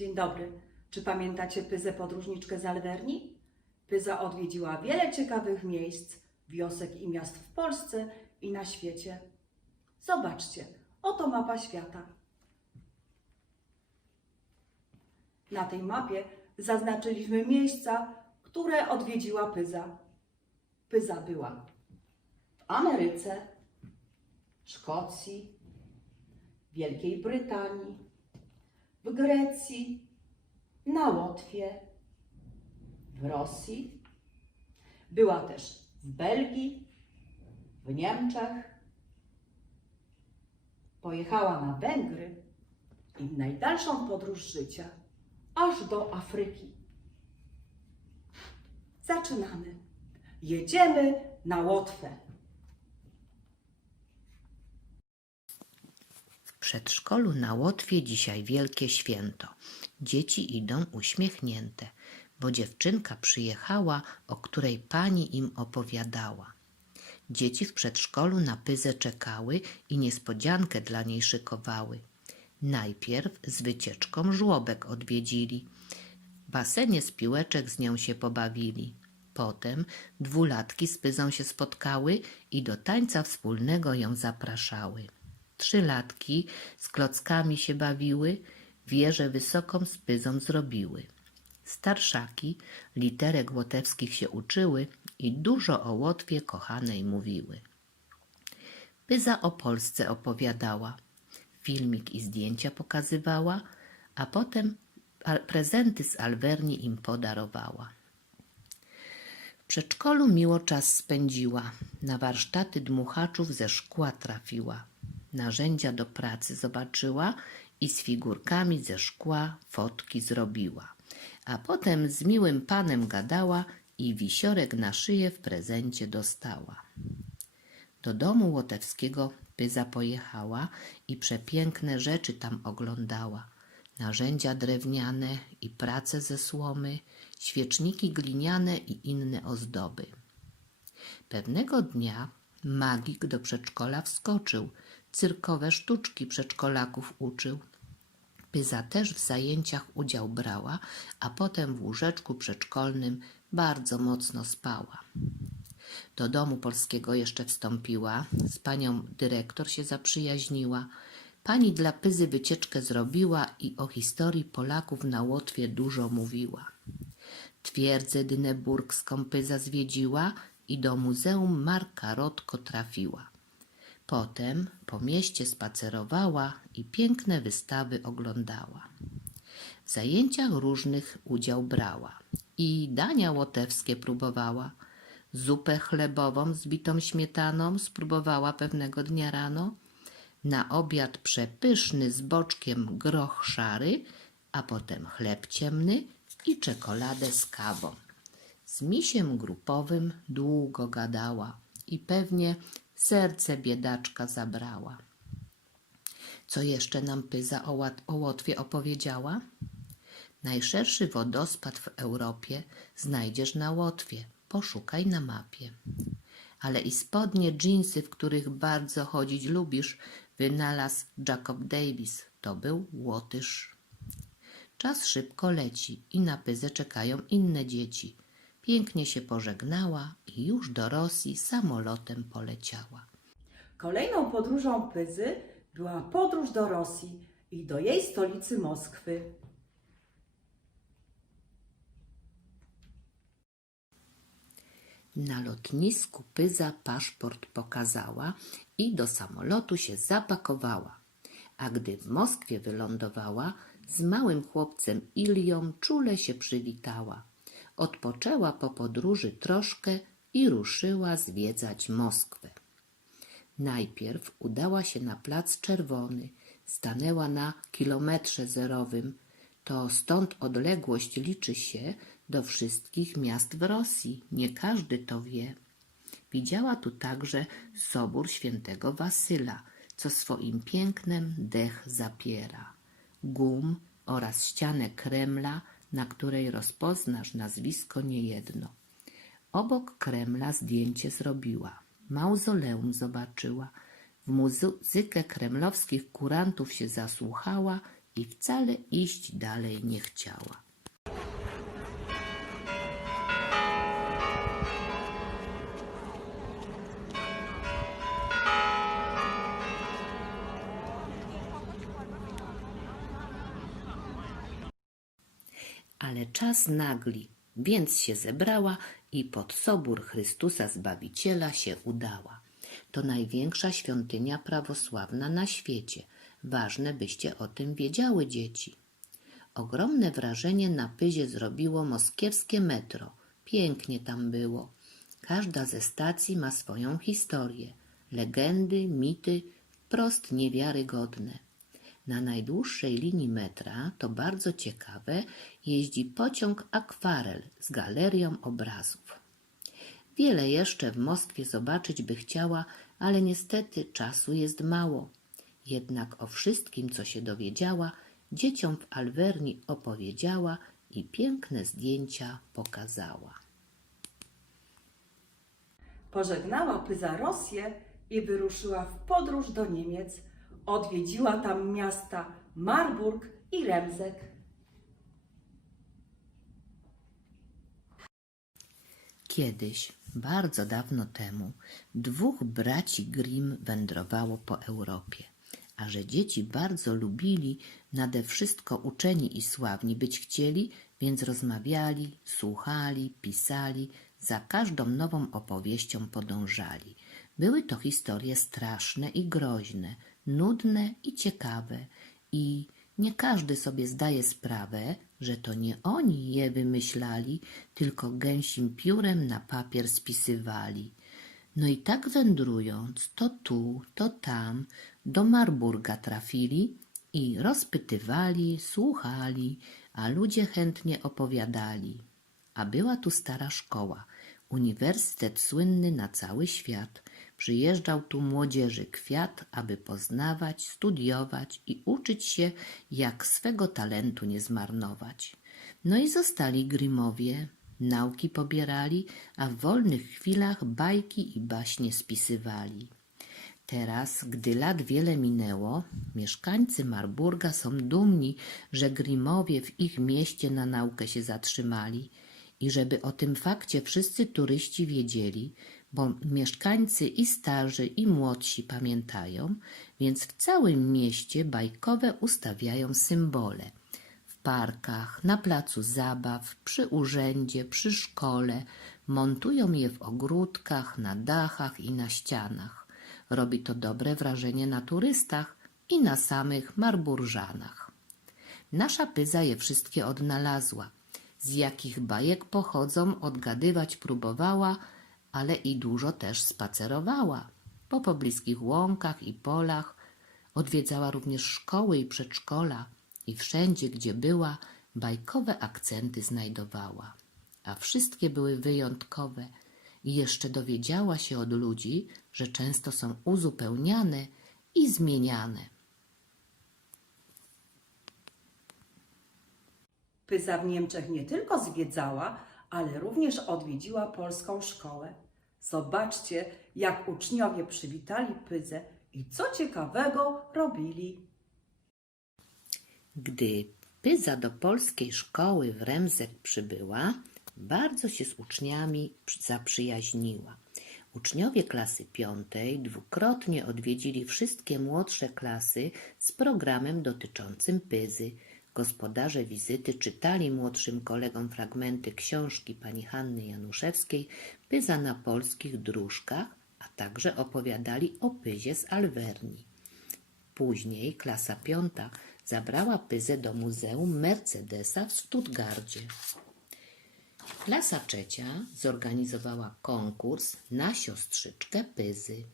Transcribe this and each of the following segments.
Dzień dobry. Czy pamiętacie Pyzę podróżniczkę z Alverni? Pyza odwiedziła wiele ciekawych miejsc, wiosek i miast w Polsce i na świecie. Zobaczcie, oto mapa świata. Na tej mapie zaznaczyliśmy miejsca, które odwiedziła Pyza. Pyza była w Ameryce, Szkocji, Wielkiej Brytanii, w Grecji, na Łotwie, w Rosji. Była też w Belgii, w Niemczech. Pojechała na Węgry i najdalszą podróż życia, aż do Afryki. Zaczynamy. Jedziemy na Łotwę. W przedszkolu na Łotwie dzisiaj wielkie święto. Dzieci idą uśmiechnięte, bo dziewczynka przyjechała, o której pani im opowiadała. Dzieci w przedszkolu na pyzę czekały i niespodziankę dla niej szykowały. Najpierw z wycieczką żłobek odwiedzili. Basenie z piłeczek z nią się pobawili. Potem dwulatki z pyzą się spotkały i do tańca wspólnego ją zapraszały. Trzylatki z klockami się bawiły, wieżę wysoką z pyzą zrobiły. Starszaki literek łotewskich się uczyły i dużo o Łotwie kochanej mówiły. Pyza o Polsce opowiadała, filmik i zdjęcia pokazywała, a potem prezenty z Alverni im podarowała. W przedszkolu miło czas spędziła, na warsztaty dmuchaczów ze szkła trafiła, narzędzia do pracy zobaczyła i z figurkami ze szkła fotki zrobiła. A potem z miłym panem gadała i wisiorek na szyję w prezencie dostała. Do domu łotewskiego Pyza pojechała i przepiękne rzeczy tam oglądała. Narzędzia drewniane i prace ze słomy, świeczniki gliniane i inne ozdoby. Pewnego dnia magik do przedszkola wskoczył, cyrkowe sztuczki przedszkolaków uczył. Pyza też w zajęciach udział brała, a potem w łóżeczku przedszkolnym bardzo mocno spała. Do domu polskiego jeszcze wstąpiła, z panią dyrektor się zaprzyjaźniła. Pani dla Pyzy wycieczkę zrobiła i o historii Polaków na Łotwie dużo mówiła. Twierdzę dyneburgską Pyza zwiedziła i do Muzeum Marka Rotko trafiła. Potem po mieście spacerowała i piękne wystawy oglądała. W zajęciach różnych udział brała i dania łotewskie próbowała. Zupę chlebową z bitą śmietaną spróbowała pewnego dnia rano. Na obiad przepyszny z boczkiem groch szary, a potem chleb ciemny i czekoladę z kawą. Z misiem grupowym długo gadała i pewnie serce biedaczka zabrała. Co jeszcze nam Pyza o, Łat- o Łotwie opowiedziała? Najszerszy wodospad w Europie znajdziesz na Łotwie. Poszukaj na mapie. Ale i spodnie dżinsy, w których bardzo chodzić lubisz, wynalazł Jacob Davis. To był Łotysz. Czas szybko leci i na Pyzę czekają inne dzieci. Pięknie się pożegnała i już do Rosji samolotem poleciała. Kolejną podróżą Pyzy była podróż do Rosji i do jej stolicy Moskwy. Na lotnisku Pyza paszport pokazała i do samolotu się zapakowała. A gdy w Moskwie wylądowała, z małym chłopcem Ilią czule się przywitała. Odpoczęła po podróży troszkę i ruszyła zwiedzać Moskwę. Najpierw udała się na plac Czerwony, stanęła na kilometrze zerowym. To stąd odległość liczy się do wszystkich miast w Rosji. Nie każdy to wie. Widziała tu także sobór świętego Wasyla, co swoim pięknem dech zapiera. Gum oraz ścianę Kremla, na której rozpoznasz nazwisko niejedno. Obok Kremla zdjęcie zrobiła. Mauzoleum zobaczyła. W muzykę kremlowskich kurantów się zasłuchała i wcale iść dalej nie chciała. Ale czas nagli, więc się zebrała i pod sobór Chrystusa Zbawiciela się udała. To największa świątynia prawosławna na świecie. Ważne byście o tym wiedziały, dzieci. Ogromne wrażenie na Pyzie zrobiło moskiewskie metro. Pięknie tam było. Każda ze stacji ma swoją historię. Legendy, mity, wprost niewiarygodne. Na najdłuższej linii metra, to bardzo ciekawe, jeździ pociąg akwarel z galerią obrazów. Wiele jeszcze w Moskwie zobaczyć by chciała, ale niestety czasu jest mało. Jednak o wszystkim, co się dowiedziała, dzieciom w Alwerni opowiedziała i piękne zdjęcia pokazała. Pożegnała Pyza Rosję i wyruszyła w podróż do Niemiec. Odwiedziła tam miasta Marburg i Remzek. Kiedyś, bardzo dawno temu, dwóch braci Grimm wędrowało po Europie, a że dzieci bardzo lubili, nade wszystko uczeni i sławni być chcieli, więc rozmawiali, słuchali, pisali, za każdą nową opowieścią podążali. Były to historie straszne i groźne, nudne i ciekawe i nie każdy sobie zdaje sprawę, że to nie oni je wymyślali, tylko gęsim piórem na papier spisywali. No i tak wędrując, to tu, to tam, do Marburga trafili i rozpytywali, słuchali, a ludzie chętnie opowiadali. A była tu stara szkoła, uniwersytet słynny na cały świat. Przyjeżdżał tu młodzieży kwiat, aby poznawać, studiować i uczyć się, jak swego talentu nie zmarnować. No i zostali Grimowie, nauki pobierali, a w wolnych chwilach bajki i baśnie spisywali. Teraz, gdy lat wiele minęło, mieszkańcy Marburga są dumni, że Grimowie w ich mieście na naukę się zatrzymali i żeby o tym fakcie wszyscy turyści wiedzieli, bo mieszkańcy i starzy, i młodsi pamiętają, więc w całym mieście bajkowe ustawiają symbole. W parkach, na placu zabaw, przy urzędzie, przy szkole, montują je w ogródkach, na dachach i na ścianach. Robi to dobre wrażenie na turystach i na samych Marburżanach. Nasza pyza je wszystkie odnalazła. Z jakich bajek pochodzą, odgadywać próbowała, ale i dużo też spacerowała. Po pobliskich łąkach i polach odwiedzała również szkoły i przedszkola i wszędzie, gdzie była, bajkowe akcenty znajdowała. A wszystkie były wyjątkowe i jeszcze dowiedziała się od ludzi, że często są uzupełniane i zmieniane. Pyza w Niemczech nie tylko zwiedzała, ale również odwiedziła polską szkołę. Zobaczcie, jak uczniowie przywitali Pyzę i co ciekawego robili. Gdy Pyza do polskiej szkoły w Remzek przybyła, bardzo się z uczniami przy- zaprzyjaźniła. Uczniowie klasy piątej dwukrotnie odwiedzili wszystkie młodsze klasy z programem dotyczącym Pyzy. Gospodarze wizyty czytali młodszym kolegom fragmenty książki pani Hanny Januszewskiej Pyza na polskich dróżkach, a także opowiadali o Pyzie z Alwerni. Później klasa piąta zabrała Pyzę do Muzeum Mercedesa w Stuttgarcie. Klasa trzecia zorganizowała konkurs na siostrzyczkę Pyzy.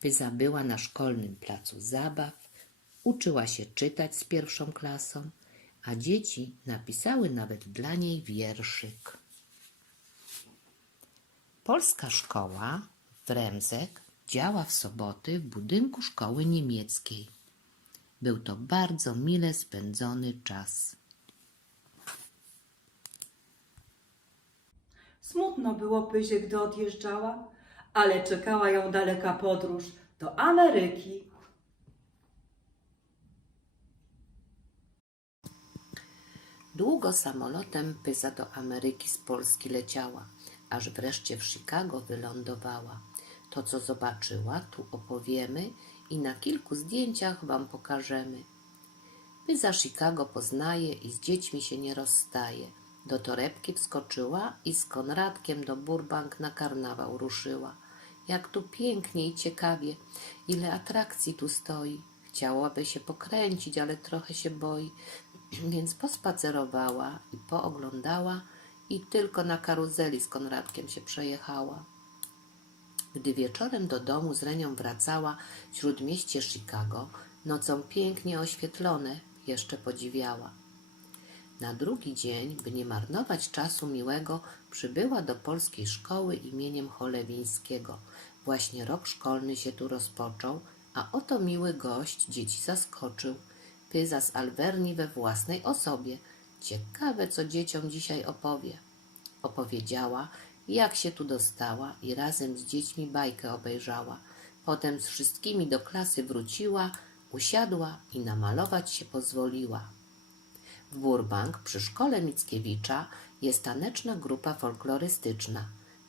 Pyza była na szkolnym placu zabaw, uczyła się czytać z pierwszą klasą, a dzieci napisały nawet dla niej wierszyk. Polska szkoła w Remzek działa w soboty w budynku szkoły niemieckiej. Był to bardzo mile spędzony czas. Smutno było Pyzie, gdy odjeżdżała, ale czekała ją daleka podróż do Ameryki. Długo samolotem Pyza do Ameryki z Polski leciała, aż wreszcie w Chicago wylądowała. To, co zobaczyła, tu opowiemy i na kilku zdjęciach Wam pokażemy. Pyza Chicago poznaje i z dziećmi się nie rozstaje. Do torebki wskoczyła i z Konradkiem do Burbank na karnawał ruszyła. Jak tu pięknie i ciekawie, ile atrakcji tu stoi. Chciałaby się pokręcić, ale trochę się boi, więc pospacerowała i pooglądała i tylko na karuzeli z Konradkiem się przejechała. Gdy wieczorem do domu z Renią wracała, śródmieście Chicago, nocą pięknie oświetlone, jeszcze podziwiała. Na drugi dzień, by nie marnować czasu miłego, przybyła do polskiej szkoły imieniem Cholewińskiego. Właśnie rok szkolny się tu rozpoczął, a oto miły gość dzieci zaskoczył. Pyza z Alwerni we własnej osobie. Ciekawe, co dzieciom dzisiaj opowie. Opowiedziała, jak się tu dostała i razem z dziećmi bajkę obejrzała. Potem z wszystkimi do klasy wróciła, usiadła i namalować się pozwoliła. W Burbank przy szkole Mickiewicza jest taneczna grupa folklorystyczna.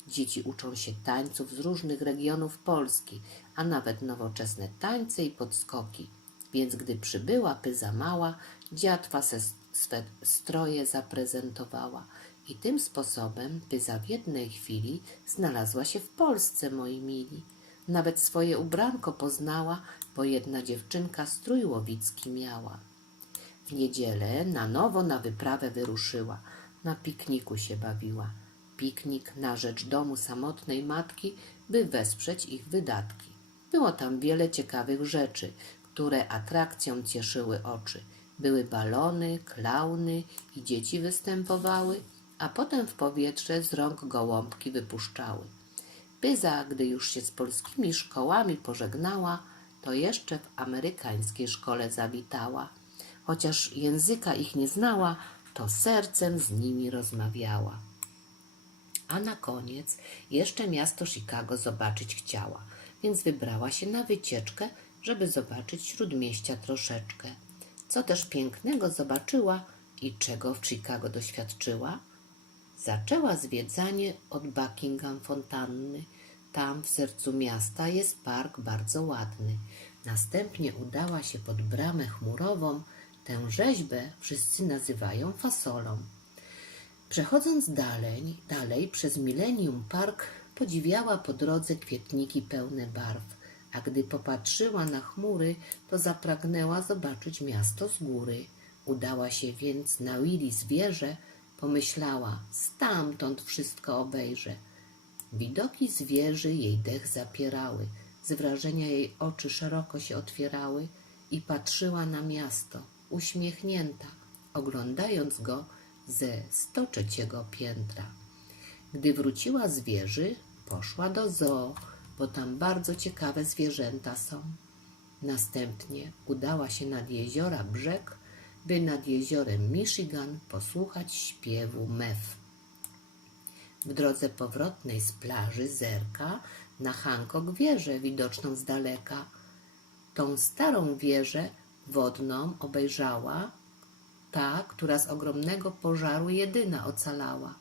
Dzieci uczą się tańców z różnych regionów Polski, a nawet nowoczesne tańce i podskoki. Więc gdy przybyła Pyza Mała, dziatwa se swe stroje zaprezentowała. I tym sposobem Pyza w jednej chwili znalazła się w Polsce, moi mili. Nawet swoje ubranko poznała, bo jedna dziewczynka strój łowicki miała. W niedzielę na nowo na wyprawę wyruszyła. Na pikniku się bawiła. Piknik na rzecz domu samotnej matki, by wesprzeć ich wydatki. Było tam wiele ciekawych rzeczy, które atrakcją cieszyły oczy. Były balony, klauny i dzieci występowały, a potem w powietrze z rąk gołąbki wypuszczały. Pyza, gdy już się z polskimi szkołami pożegnała, to jeszcze w amerykańskiej szkole zawitała. Chociaż języka ich nie znała, to sercem z nimi rozmawiała. A na koniec jeszcze miasto Chicago zobaczyć chciała, więc wybrała się na wycieczkę, żeby zobaczyć śródmieścia troszeczkę. Co też pięknego zobaczyła i czego w Chicago doświadczyła? Zaczęła zwiedzanie od Buckingham Fontanny. Tam w sercu miasta jest park bardzo ładny. Następnie udała się pod bramę chmurową. Tę rzeźbę wszyscy nazywają fasolą. Przechodząc dalej, dalej przez Millennium Park podziwiała po drodze kwietniki pełne barw, a gdy popatrzyła na chmury, to zapragnęła zobaczyć miasto z góry. Udała się więc na Willis wieżę, pomyślała, stamtąd wszystko obejrzę. Widoki z wieży jej dech zapierały, z wrażenia jej oczy szeroko się otwierały i patrzyła na miasto, uśmiechnięta, oglądając go ze sto trzeciego piętra. Gdy wróciła z wieży, poszła do zoo, bo tam bardzo ciekawe zwierzęta są. Następnie udała się nad jeziora brzeg, by nad jeziorem Michigan posłuchać śpiewu mew. W drodze powrotnej z plaży zerka na Hancock wieżę widoczną z daleka. Tą starą wieżę wodną obejrzała, ta, która z ogromnego pożaru jedyna ocalała.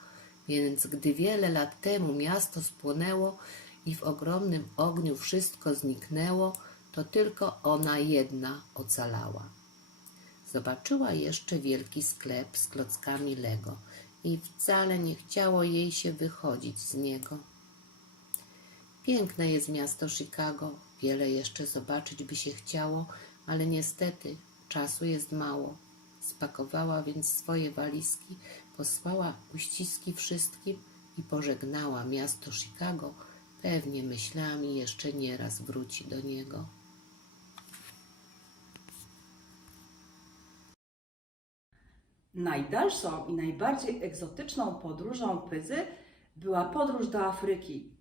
Więc gdy wiele lat temu miasto spłonęło i w ogromnym ogniu wszystko zniknęło, to tylko ona jedna ocalała. Zobaczyła jeszcze wielki sklep z klockami Lego i wcale nie chciało jej się wychodzić z niego. Piękne jest miasto Chicago, wiele jeszcze zobaczyć by się chciało, ale niestety czasu jest mało. Spakowała więc swoje walizki, posłała uściski wszystkim i pożegnała miasto Chicago. Pewnie myślami jeszcze nieraz wróci do niego. Najdalszą i najbardziej egzotyczną podróżą Pyzy była podróż do Afryki.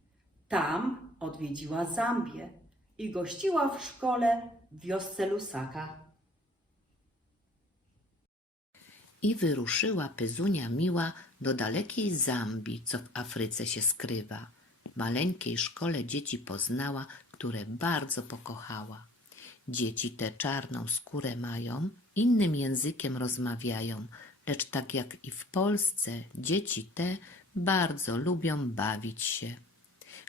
Tam odwiedziła Zambię i gościła w szkole w wiosce Lusaka. I wyruszyła Pyzunia miła do dalekiej Zambii, co w Afryce się skrywa. Maleńkiej szkole dzieci poznała, które bardzo pokochała. Dzieci te czarną skórę mają, innym językiem rozmawiają, lecz tak jak i w Polsce, dzieci te bardzo lubią bawić się.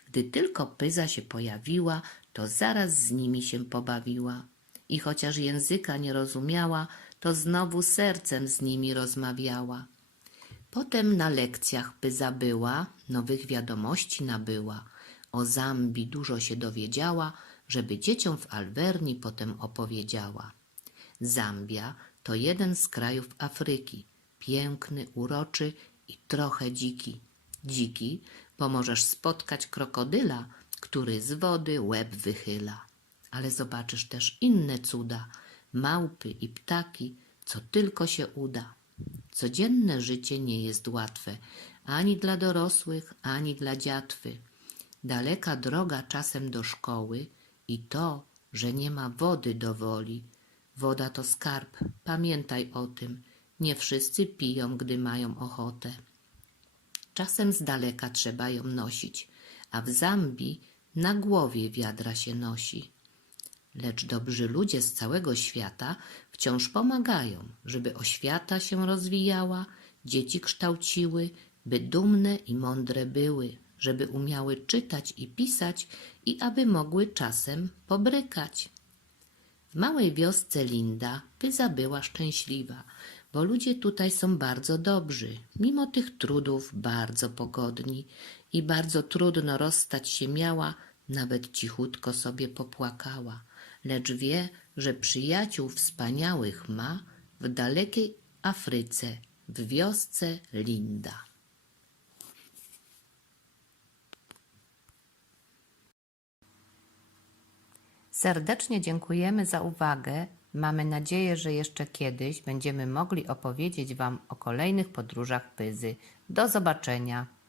Gdy tylko Pyza się pojawiła, to zaraz z nimi się pobawiła. I chociaż języka nie rozumiała, to znowu sercem z nimi rozmawiała. Potem na lekcjach Pyza była, nowych wiadomości nabyła. O Zambii dużo się dowiedziała, żeby dzieciom w Alwerni potem opowiedziała. Zambia to jeden z krajów Afryki, piękny, uroczy i trochę dziki. Dziki, bo możesz spotkać krokodyla, który z wody łeb wychyla. Ale zobaczysz też inne cuda, małpy i ptaki, co tylko się uda. Codzienne życie nie jest łatwe, ani dla dorosłych, ani dla dziatwy. Daleka droga czasem do szkoły i to, że nie ma wody do woli. Woda to skarb, pamiętaj o tym. Nie wszyscy piją, gdy mają ochotę. Czasem z daleka trzeba ją nosić, a w Zambii na głowie wiadra się nosi. Lecz dobrzy ludzie z całego świata wciąż pomagają, żeby oświata się rozwijała, dzieci kształciły, by dumne i mądre były, żeby umiały czytać i pisać i aby mogły czasem pobrykać. W małej wiosce Linda Pyza była szczęśliwa, bo ludzie tutaj są bardzo dobrzy, mimo tych trudów bardzo pogodni i bardzo trudno rozstać się miała, nawet cichutko sobie popłakała, lecz wie, że przyjaciół wspaniałych ma w dalekiej Afryce, w wiosce Linda. Serdecznie dziękujemy za uwagę. Mamy nadzieję, że jeszcze kiedyś będziemy mogli opowiedzieć Wam o kolejnych podróżach Pyzy. Do zobaczenia.